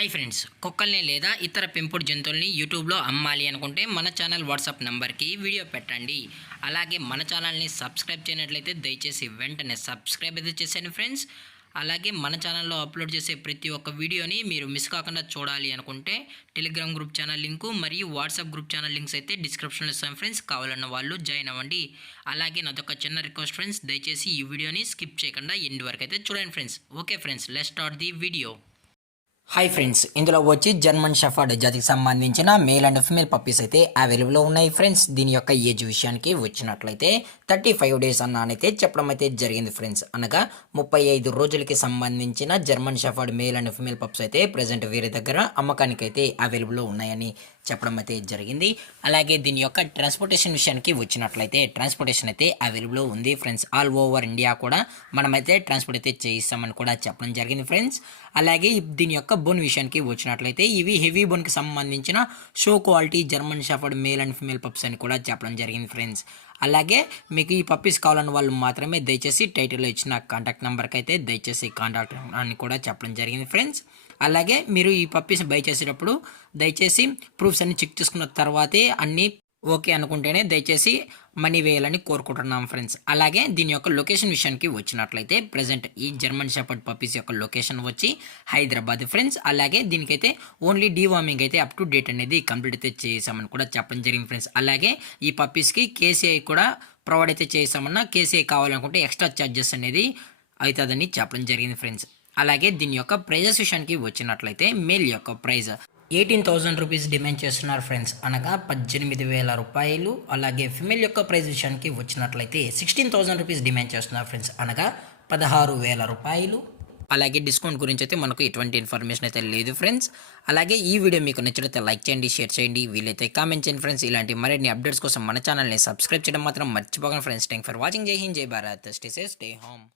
Hi friends, కుక్కల్ని లేదా ఇతర పెంపుడు జంతువుల్ని యూట్యూబ్లో అమ్మాలి అనుకుంటే మన ఛానల్ వాట్సాప్ నెంబర్కి వీడియో పెట్టండి. అలాగే మన ఛానల్ని సబ్స్క్రైబ్ చేయనట్లయితే దయచేసి వెంటనే సబ్స్క్రైబ్ అయితే చేసేయండి ఫ్రెండ్స్. అలాగే మన ఛానల్లో అప్లోడ్ చేసే ప్రతి ఒక్క వీడియోని మీరు మిస్ కాకుండా చూడాలి అనుకుంటే టెలిగ్రామ్ గ్రూప్ ఛానల్ లింకు మరియు వాట్సాప్ గ్రూప్ ఛానల్ లింక్స్ అయితే డిస్క్రిప్షన్లో ఇస్తాం ఫ్రెండ్స్. కావాలన్న వాళ్ళు జాయిన్ అవ్వండి. అలాగే నాదొక చిన్న రిక్వెస్ట్ ఫ్రెండ్స్, దయచేసి ఈ వీడియోని స్కిప్ చేయకుండా ఎండ్ వరకు అయితే చూడండి friends. Okay friends, let's start the video. Hi friends, ఇందులో వచ్చి జర్మన్ షెఫర్డ్ జాతికి సంబంధించిన మేల్ అండ్ ఫిమేల్ పప్పీస్ అయితే అవైలబుల్లో ఉన్నాయి ఫ్రెండ్స్. దీని యొక్క ఏజ్ విషయానికి వచ్చినట్లయితే 35 డేస్ అన్నానైతే చెప్పడం అయితే జరిగింది ఫ్రెండ్స్. అనగా 35 రోజులకి సంబంధించిన German shepherd male and female pups అయితే ప్రజెంట్ వీరి దగ్గర అమ్మకానికి అయితే అవైలబుల్లో ఉన్నాయని చెప్పడం అయితే జరిగింది. అలాగే దీని యొక్క ట్రాన్స్పోర్టేషన్ విషయానికి వచ్చినట్లయితే ట్రాన్స్పోర్టేషన్ అయితే అవైలబుల్లో ఉంది ఫ్రెండ్స్. ఆల్ ఓవర్ ఇండియా కూడా మనమైతే ట్రాన్స్పోర్ట్ అయితే చేయిస్తామని కూడా చెప్పడం జరిగింది ఫ్రెండ్స్. అలాగే దీని యొక్క బోన్ విషయానికి వచ్చినట్లయితే ఇవి హెవీ బోన్కి సంబంధించిన show quality German shepherd male and female pups అని కూడా చెప్పడం జరిగింది ఫ్రెండ్స్. అలాగే మీకు ఈ పప్పీస్ కావాలన్న వాళ్ళు మాత్రమే దయచేసి టైటిల్లో ఇచ్చిన కాంటాక్ట్ నెంబర్కి అయితే దయచేసి కాంటాక్ట్ అని కూడా చెప్పడం జరిగింది ఫ్రెండ్స్. అలాగే మీరు ఈ పప్పీస్ బై చేసేటప్పుడు దయచేసి ప్రూఫ్స్ అన్ని చెక్ చేసుకున్న తర్వాతే అన్నీ ఓకే అనుకుంటేనే దయచేసి మనీ వేయాలని కోరుకుంటున్నాం ఫ్రెండ్స్. అలాగే దీని యొక్క లొకేషన్ విషయానికి వచ్చినట్లయితే ప్రజెంట్ ఈ జర్మన్ షెపర్డ్ పప్పీస్ యొక్క లొకేషన్ వచ్చి హైదరాబాద్ ఫ్రెండ్స్. అలాగే దీనికైతే ఓన్లీ డీవార్మింగ్ అయితే అప్ టు డేట్ అనేది కంప్లీట్ అయితే చేసామని కూడా చెప్పడం జరిగింది ఫ్రెండ్స్. అలాగే ఈ పప్పీస్కి కేసీఐ కూడా ప్రొవైడ్ అయితే చేసామన్నా కేసీఐ కావాలనుకుంటే ఎక్స్ట్రా ఛార్జెస్ అనేది అవుతుందని చెప్పడం జరిగింది ఫ్రెండ్స్. అలాగే దీని యొక్క ప్రైజెస్ విషయానికి వచ్చినట్లయితే మేల్ యొక్క ప్రైజ్ 18,000 రూపీస్ డిమాండ్ చేస్తున్నారు ఫ్రెండ్స్, అనగా 18,000 రూపాయలు. అలాగే ఫిమేల్ యొక్క ప్రైజ్ విషయానికి వచ్చినట్లయితే 16,000 రూపీస్ డిమాండ్ చేస్తున్నారు ఫ్రెండ్స్, అనగా 16,000 రూపాయలు. అలాగే డిస్కౌంట్ గురించి అయితే మనకు ఎటువంటి ఇన్ఫర్మేషన్ అయితే లేదు ఫ్రెండ్స్. అలాగే ఈ వీడియో మీకు నచ్చినట్లయితే లైక్ చేయండి, షేర్ చేయండి, వీలైతే కామెంట్ చేయండి ఫ్రెండ్స్. ఇలాంటి మరిన్ని అప్డేట్స్ కోసం మన ఛానల్ని సబ్స్క్రైబ్ చేయడం మాత్రం మర్చిపోకండి ఫ్రెండ్స్. Thank for watching. జై హింద్, జై Bharat, stay safe, stay home.